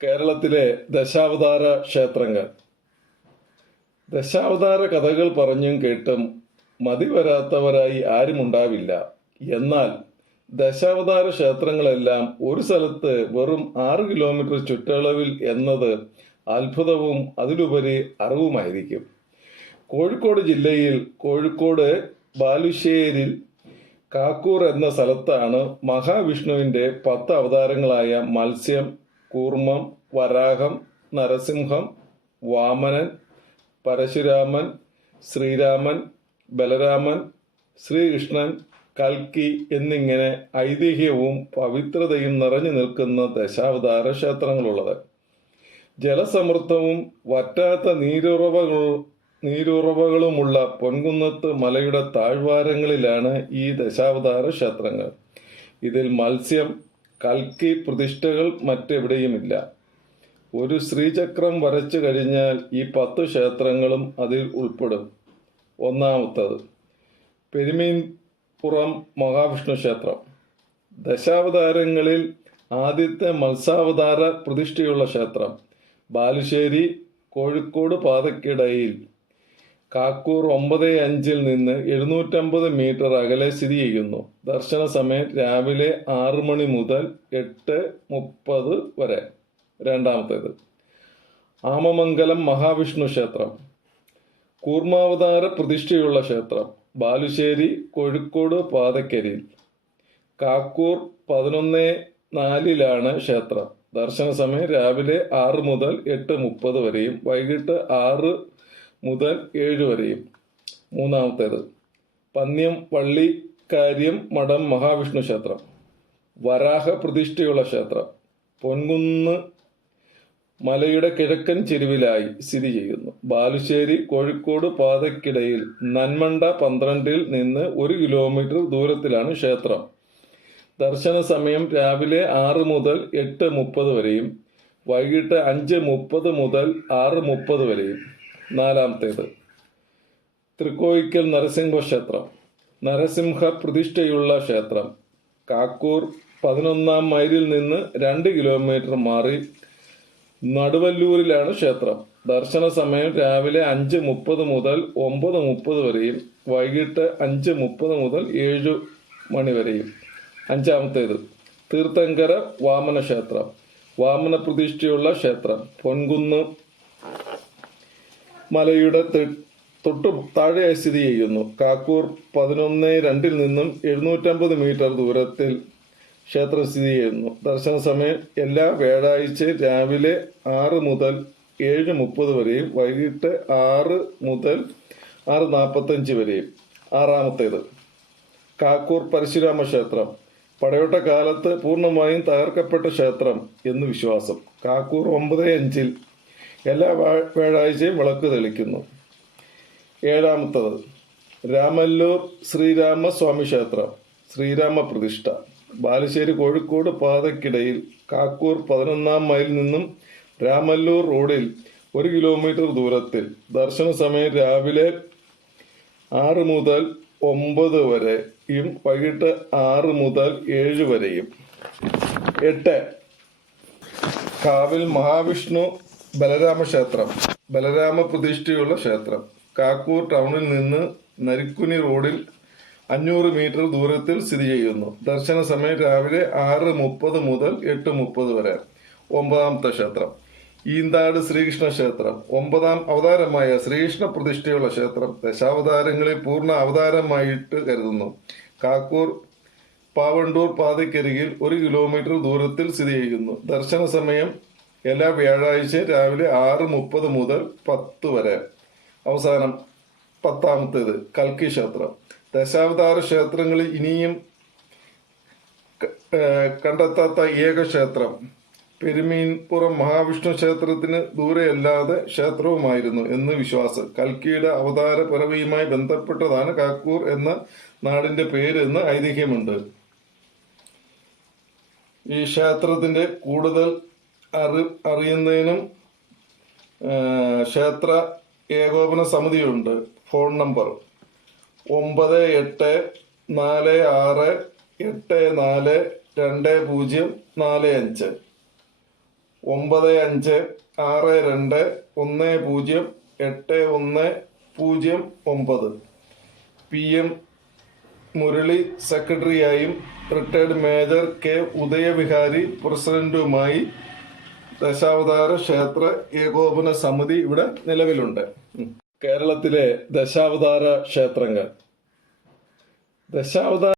കേരളത്തിലെ ദശാവതാര ക്ഷേത്രങ്ങൾ. ദശാവതാര കഥകൾ പറഞ്ഞും കേട്ടും മതിവരാത്തവരായി ആരുമുണ്ടാവില്ല. എന്നാൽ ദശാവതാര ക്ഷേത്രങ്ങളെല്ലാം ഒരു സ്ഥലത്ത് വെറും 6 കിലോമീറ്റർ ചുറ്റളവിൽ എന്നത് അത്ഭുതവും അതിലുപരി അറിവുമായിരിക്കും. കോഴിക്കോട് ജില്ലയിൽ കോഴിക്കോട് ബാലുശ്ശേരിൽ കാക്കൂർ എന്ന സ്ഥലത്താണ് മഹാവിഷ്ണുവിൻ്റെ 10 അവതാരങ്ങളായ മത്സ്യം, കൂർമ്മം, വരാഹം, നരസിംഹം, വാമനൻ, പരശുരാമൻ, ശ്രീരാമൻ, ബലരാമൻ, ശ്രീകൃഷ്ണൻ, കൽക്കി എന്നിങ്ങനെ ഐതിഹ്യവും പവിത്രതയും നിറഞ്ഞു നിൽക്കുന്ന ദശാവതാര ക്ഷേത്രങ്ങളുള്ളത്. ജലസമൃദ്ധവും വറ്റാത്ത നീരുറവകളുമുള്ള പൊൻകുന്നത്ത് മലയുടെ താഴ്വാരങ്ങളിലാണ് ഈ ദശാവതാര ക്ഷേത്രങ്ങൾ. ഇതിൽ മത്സ്യം, കൽക്കി പ്രതിഷ്ഠകൾ മറ്റെവിടെയുമില്ല. ഒരു ശ്രീചക്രം വരച്ചു കഴിഞ്ഞാൽ ഈ 10 ക്ഷേത്രങ്ങളും അതിൽ ഉൾപ്പെടും. ഒന്നാമത്തത് പെരുമീൻപുറം മഹാവിഷ്ണു ക്ഷേത്രം. ദശാവതാരങ്ങളിൽ ആദ്യത്തെ മത്സ്യാവതാര പ്രതിഷ്ഠയുള്ള ക്ഷേത്രം. ബാലുശ്ശേരി കോഴിക്കോട് പാതയ്ക്കിടയിൽ കാക്കൂർ 9-5 നിന്ന് 750 മീറ്റർ അകലെ സ്ഥിതി ചെയ്യുന്നു. ദർശന സമയം രാവിലെ 6 മണി മുതൽ 8:30 വരെ. രണ്ടാമത്തേത് ആമമംഗലം മഹാവിഷ്ണു ക്ഷേത്രം. കൂർമാവതാര പ്രതിഷ്ഠയുള്ള ക്ഷേത്രം. ബാലുശ്ശേരി കോഴിക്കോട് പാതക്കരിയിൽ. കാക്കൂർ 11:04 ക്ഷേത്രം. ദർശന സമയം രാവിലെ 6 മുതൽ 8:30 വരെയും വൈകിട്ട് 6 മുതൽ 7 വരെയും. മൂന്നാമത്തേത് പന്ന്യം വള്ളിക്കാര്യം മഠം മഹാവിഷ്ണു ക്ഷേത്രം. വരാഹ പ്രതിഷ്ഠയുള്ള ക്ഷേത്രം. പൊൻകുന്ന് മലയുടെ കിഴക്കൻ ചെരുവിലായി സ്ഥിതി ചെയ്യുന്നു. ബാലുശ്ശേരി കോഴിക്കോട് പാതയ്ക്കിടയിൽ നന്മണ്ട 12-ൽ നിന്ന് 1 കിലോമീറ്റർ ദൂരത്തിലാണ് ക്ഷേത്രം. ദർശന സമയം രാവിലെ 6 മുതൽ 8:30 വരെയും വൈകിട്ട് 5:30 മുതൽ 6:30 വരെയും. നാലാമത്തേത് തൃക്കോയിക്കൽ നരസിംഹ ക്ഷേത്രം. നരസിംഹ പ്രതിഷ്ഠയുള്ള ക്ഷേത്രം. കാക്കൂർ 11-ാം മൈലിൽ നിന്ന് 2 കിലോമീറ്റർ മാറി നടുവല്ലൂരിലാണ് ക്ഷേത്രം. ദർശന സമയം രാവിലെ 5:30 മുതൽ 9:30 വരെയും വൈകിട്ട് 5:30 മുതൽ 7 മണി വരെയും. അഞ്ചാമത്തേത് തീർത്ഥങ്കര വാമന ക്ഷേത്രം. വാമന പ്രതിഷ്ഠയുള്ള ക്ഷേത്രം. പൊൻകുന്ന് മലയുടെ തൊട്ടു താഴെയായി സ്ഥിതി ചെയ്യുന്നു. കാക്കൂർ 11-2 നിന്നും 750 മീറ്റർ ദൂരത്തിൽ ക്ഷേത്രം സ്ഥിതി ചെയ്യുന്നു. ദർശന സമയം എല്ലാ വ്യാഴാഴ്ചയും രാവിലെ 6 മുതൽ 7:30 വരെയും വൈകിട്ട് 6 മുതൽ 6:45 വരെയും. ആറാമത്തേത് കാക്കൂർ പരശുരാമ ക്ഷേത്രം. പടയോട്ട കാലത്ത് പൂർണ്ണമായും തകർക്കപ്പെട്ട ക്ഷേത്രം എന്ന് വിശ്വാസം. കാക്കൂർ 9-5 എല്ലാ വ്യാഴാഴ്ചയും വിളക്ക് തെളിക്കുന്നു. ഏഴാമത്തത് രാമല്ലൂർ ശ്രീരാമസ്വാമി ക്ഷേത്രം. ശ്രീരാമ പ്രതിഷ്ഠ. ബാലുശ്ശേരി കോഴിക്കോട് പാതയ്ക്കിടയിൽ കാക്കൂർ 11-ാം മൈലിൽ നിന്നും രാമല്ലൂർ റോഡിൽ 1 കിലോമീറ്റർ ദൂരത്തിൽ. ദർശന സമയം രാവിലെ 6 മുതൽ 9 വരെയും വൈകിട്ട് 6 മുതൽ 7 വരെയും. 8 കാവിൽ മഹാവിഷ്ണു ബലരാമ ക്ഷേത്രം. ബലരാമ പ്രതിഷ്ഠയുള്ള ക്ഷേത്രം. കാക്കൂർ ടൗണിൽ നിന്ന് നരിക്കുനി റോഡിൽ 500 മീറ്റർ ദൂരത്തിൽ സ്ഥിതി ചെയ്യുന്നു. ദർശന സമയം രാവിലെ 6:30 മുതൽ 8:30 വരെ. 9-ാമത്തെ ക്ഷേത്രം ഈന്താട് ശ്രീകൃഷ്ണ ക്ഷേത്രം. 9-ാം അവതാരമായ ശ്രീകൃഷ്ണ പ്രതിഷ്ഠയുള്ള ക്ഷേത്രം. ദശാവതാരങ്ങളിൽ പൂർണ്ണ അവതാരമായിട്ട് കരുതുന്നു. കാക്കൂർ പാവണ്ടൂർ പാതയ്ക്കരികിൽ 1 കിലോമീറ്റർ ദൂരത്തിൽ സ്ഥിതി ചെയ്യുന്നു. ദർശന സമയം എല്ലാ വ്യാഴാഴ്ചയും രാവിലെ 6:30 മുതൽ 10 വരെ. അവസാനം 10-ാമത്തേത് കൽക്കി ക്ഷേത്രം. ദശാവതാര ക്ഷേത്രങ്ങളിൽ ഇനിയും കണ്ടെത്താത്ത ഏക ക്ഷേത്രം പെരുമീൻപുറം മഹാവിഷ്ണു ക്ഷേത്രത്തിന് ദൂരെയല്ലാതെ ക്ഷേത്രവുമായിരുന്നു എന്ന് വിശ്വാസം. കൽക്കിയുടെ അവതാര പിറവിയുമായി ബന്ധപ്പെട്ടതാണ് കാക്കൂർ എന്ന നാടിന്റെ പേര് എന്ന് ഐതിഹ്യമുണ്ട്. ഈ ക്ഷേത്രത്തിന്റെ കൂടുതൽ അറിയുന്നതിനും ക്ഷേത്ര ഏകോപന സമിതിയുണ്ട്. Phone number 9846842045. 9562108109. PM മുരളി സെക്രട്ടറിയായും റിട്ടയർഡ് മേജർ കെ ഉദയവിഹാരി പ്രസിഡന്റുമായി ദശാവതാര ക്ഷേത്ര ഏകോപന സമിതി ഇവിടെ നിലവിലുണ്ട്. കേരളത്തിലെ ദശാവതാര ക്ഷേത്രങ്ങൾ. ദശാവതാര